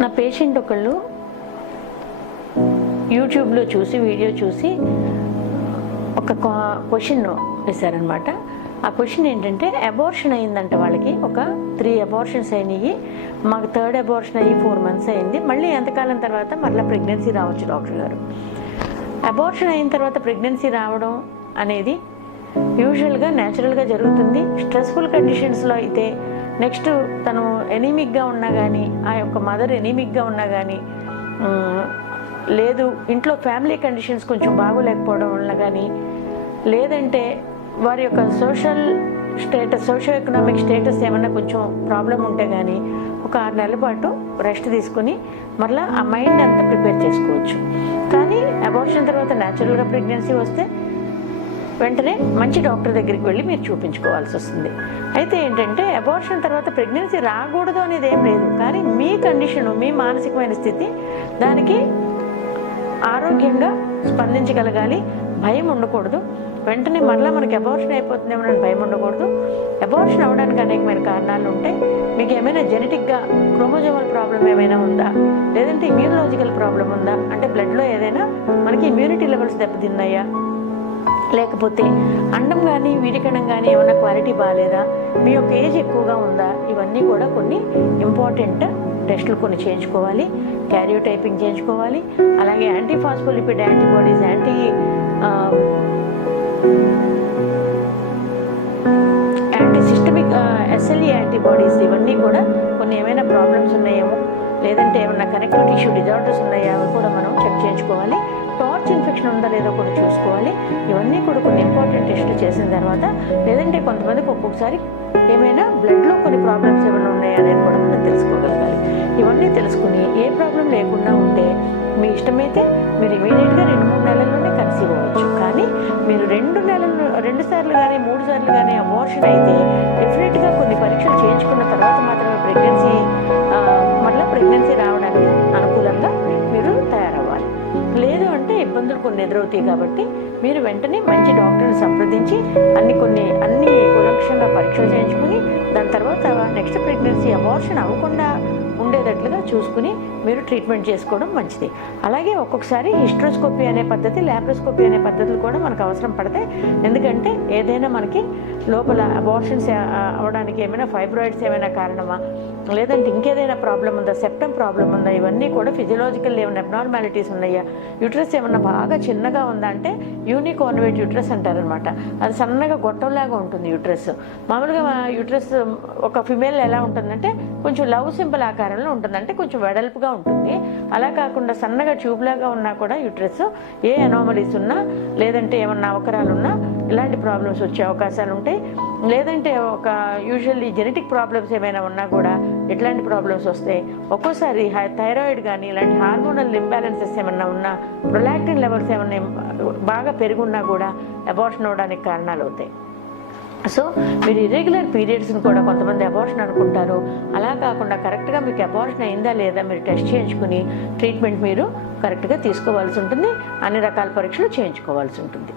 నా పేషెంట్ ఒకళ్ళు యూట్యూబ్లో చూసి వీడియో చూసి ఒక క్వశ్చన్ వేశారనమాట. ఆ క్వశ్చన్ ఏంటంటే, అబార్షన్ అయిందంట వాళ్ళకి, ఒక 3 అబార్షన్స్ అయినాయి, మాకు 3rd అబార్షన్ అయ్యి 4 months అయింది, మళ్ళీ ఎంతకాలం తర్వాత మళ్ళీ ప్రెగ్నెన్సీ రావచ్చు డాక్టర్ గారు. అబార్షన్ అయిన తర్వాత ప్రెగ్నెన్సీ రావడం అనేది యూజువల్గా న్యాచురల్గా జరుగుతుంది. స్ట్రెస్ఫుల్ కండిషన్స్లో అయితే నెక్స్ట్ తను ఎనీమిక్గా ఉన్నా కానీ, ఆ యొక్క మదర్ ఎనీమిక్గా ఉన్నా కానీ, లేదు ఇంట్లో ఫ్యామిలీ కండిషన్స్ కొంచెం బాగోలేకపోవడం వల్ల కానీ, లేదంటే వారి యొక్క సోషో ఎకనామిక్ స్టేటస్ ఏమన్నా కొంచెం ప్రాబ్లం ఉంటే కానీ ఒక 6 నెలల పాటు రెస్ట్ తీసుకుని మళ్ళీ ఆ మైండ్ అంతా ప్రిపేర్ చేసుకోవచ్చు. కానీ అబార్షన్ తర్వాత న్యాచురల్గా ప్రెగ్నెన్సీ వస్తే వెంటనే మంచి డాక్టర్ దగ్గరికి వెళ్ళి మీరు చూపించుకోవాల్సి వస్తుంది. అయితే ఏంటంటే, అబార్షన్ తర్వాత ప్రెగ్నెన్సీ రాకూడదు అనేది ఏం లేదు, కానీ మీ కండిషను, మీ మానసికమైన స్థితి దానికి ఆరోగ్యంగా స్పందించగలగాలి. భయం ఉండకూడదు. వెంటనే మరలా మనకి అబార్షన్ అయిపోతుందేమో అని భయం ఉండకూడదు. అబార్షన్ అవ్వడానికి అనేకమైన కారణాలు ఉంటాయి. మీకు ఏమైనా జెనెటిక్గా క్రోమోజోమల్ ప్రాబ్లం ఏమైనా ఉందా, లేదంటే ఇమ్యూనలాజికల్ ప్రాబ్లం ఉందా, అంటే బ్లడ్లో ఏదైనా మనకి ఇమ్యూనిటీ లెవెల్స్ దెబ్బతిన్నాయా, లేకపోతే అండం కానీ వీడికణం కానీ ఏమైనా క్వాలిటీ బాగాలేదా, మీ యొక్క ఏజ్ ఎక్కువగా ఉందా, ఇవన్నీ కూడా కొన్ని ఇంపార్టెంట్ టెస్టులు కొన్ని చేయించుకోవాలి. క్యారియోటైపింగ్ చేయించుకోవాలి. అలాగే యాంటీఫాస్ఫోలిపిడ్ యాంటీబాడీస్, యాంటీసిస్టమిక్ SLE యాంటీబాడీస్, ఇవన్నీ కూడా కొన్ని ఏమైనా ప్రాబ్లమ్స్ ఉన్నాయేమో, లేదంటే ఏమైనా కనెక్టివ్ టిష్యూ డిజార్డర్స్ ఉన్నాయా అవి కూడా మనం చెక్ చేయించుకోవాలి. టార్చ్ ఇన్ఫెక్షన్ ఉందా లేదో కూడా చూసుకోవాలి. ఇవన్నీ కూడా కొన్ని ఇంపార్టెంట్ టెస్టులు చేసిన తర్వాత, లేదంటే కొంతమందికి ఒక్కొక్కసారి ఏమైనా బ్లడ్లో కొన్ని ప్రాబ్లమ్స్ ఏమైనా ఉన్నాయా అనేది కూడా మనం తెలుసుకోగలగాలి. ఇవన్నీ తెలుసుకుని ఏ ప్రాబ్లం లేకుండా ఉంటే మీ ఇష్టమైతే మీరు ఇమీడియట్గా 2-3 నెలల్లోనే కన్సీవ్ అవ్వచ్చు. కానీ మీరు 2 సార్లు కానీ 3 సార్లు కానీ అబార్షన్ అయితే డెఫినెట్గా కొన్ని పరీక్షలు చేయించుకున్న తర్వాత మాత్రమే ప్రెగ్నెన్సీ రావడానికి అనుకూలంగా మీరు తయారవ్వాలి. లేదు అంటే ఇబ్బందులు కొన్ని ఎదురవుతాయి. కాబట్టి మీరు వెంటనే మంచి డాక్టర్ని సంప్రదించి అన్ని కూలంకషంగా పరీక్షలు చేయించుకుని దాని తర్వాత నెక్స్ట్ ప్రెగ్నెన్సీ అబార్షన్ అవ్వకుండా ఉండేటట్లుగా చూసుకుని మీరు ట్రీట్మెంట్ చేసుకోవడం మంచిది. అలాగే ఒక్కొక్కసారి హిస్ట్రోస్కోపీ అనే పద్ధతి, ల్యాప్రోస్కోపీ అనే పద్ధతులు కూడా మనకు అవసరం పడతాయి. ఎందుకంటే ఏదైనా మనకి లోపల అబార్షన్స్ అవడానికి ఏమైనా ఫైబ్రాయిడ్స్ ఏమైనా కారణమా, లేదంటే ఇంకేదైనా ప్రాబ్లం ఉందా, సెప్టమ్ ప్రాబ్లం ఉందా, ఇవన్నీ కూడా ఫిజియలాజికల్ ఏమైనా అబ్నార్మాలిటీస్ ఉన్నాయా, యూట్రస్ ఏమన్నా బాగా చిన్నగా ఉందా అంటే యూనికార్నివేట్ యూట్రస్ అంటారనమాట. అది సన్నగా గొట్టంలాగా ఉంటుంది యూట్రస్. మామూలుగా యూట్రస్ ఒక ఫిమేల్ ఎలా ఉంటుందంటే కొంచెం లవ్ సింబల్ ఆకారంలో ఉంటుంది, అంటే కొంచెం వెడల్పుగా ఉంటుంది. అలా కాకుండా సన్నగా ట్యూబ్లాగా ఉన్నా కూడా యూట్రస్ ఏ అనామలీస్ ఉన్నా, లేదంటే ఏమన్నా అవకరాలు ఉన్నా ఇలాంటి ప్రాబ్లమ్స్ వచ్చే అవకాశాలు ఉంటాయి. లేదంటే ఒక యూజువల్లీ జెనెటిక్ ప్రాబ్లమ్స్ ఏమైనా ఉన్నా కూడా ఎట్లాంటి ప్రాబ్లమ్స్ వస్తాయి. ఒక్కోసారి థైరాయిడ్ కానీ ఇలాంటి హార్మోనల్ ఇంబ్యాలెన్సెస్ ఏమన్నా ఉన్నా, ప్రొలాక్టిన్ లెవెల్స్ ఏమన్నా బాగా పెరుగున్నా కూడా అబార్షన్ అవ్వడానికి కారణాలు అవుతాయి. సో మీరు ఇర్రెగ్యులర్ పీరియడ్స్ని కూడా కొంతమంది అబార్షన్ అనుకుంటారు. అలా కాకుండా కరెక్ట్గా మీకు అబార్షన్ అయిందా లేదా మీరు టెస్ట్ చేయించుకుని ట్రీట్మెంట్ మీరు కరెక్ట్గా తీసుకోవాల్సి ఉంటుంది. అన్ని రకాల పరీక్షలు చేయించుకోవాల్సి ఉంటుంది.